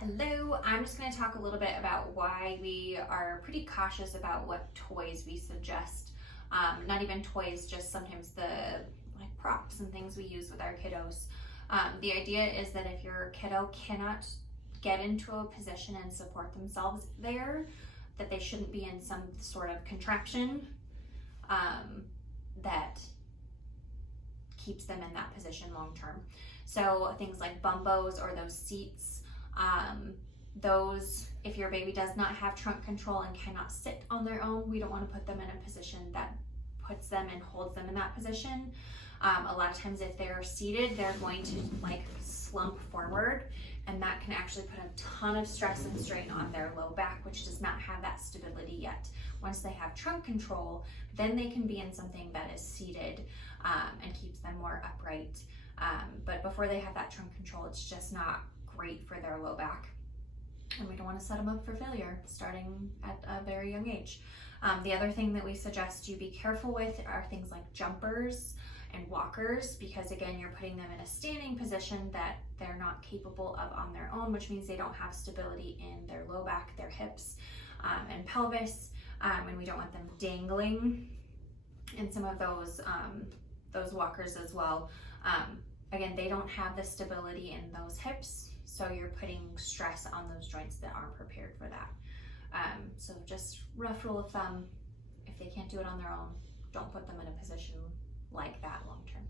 Hello, I'm just going to talk a little bit about why we are pretty cautious about what toys we suggest. Not even toys, just sometimes the props and things we use with our kiddos. The idea is that if your kiddo cannot get into a position and support themselves there, that they shouldn't be in some sort of contraption that keeps them in that position long term. So things like bumbos or those seats, those, if your baby does not have trunk control and cannot sit on their own, we don't want to put them in a position that puts them and holds them in that position. A lot of times if they're seated, they're going to slump forward, and that can actually put a ton of stress and strain on their low back, which does not have that stability yet. Once they have trunk control, then they can be in something that is seated and keeps them more upright. But before they have that trunk control, it's just not great for their low back. And we don't want to set them up for failure starting at a very young age. The other thing that we suggest you be careful with are things like jumpers and walkers, because again, you're putting them in a standing position that they're not capable of on their own, which means they don't have stability in their low back, their hips, and pelvis, and we don't want them dangling in some of those walkers as well. Again, they don't have the stability in those hips, so you're putting stress on those joints that aren't prepared for that. So just rough rule of thumb, if they can't do it on their own, don't put them in a position like that long term.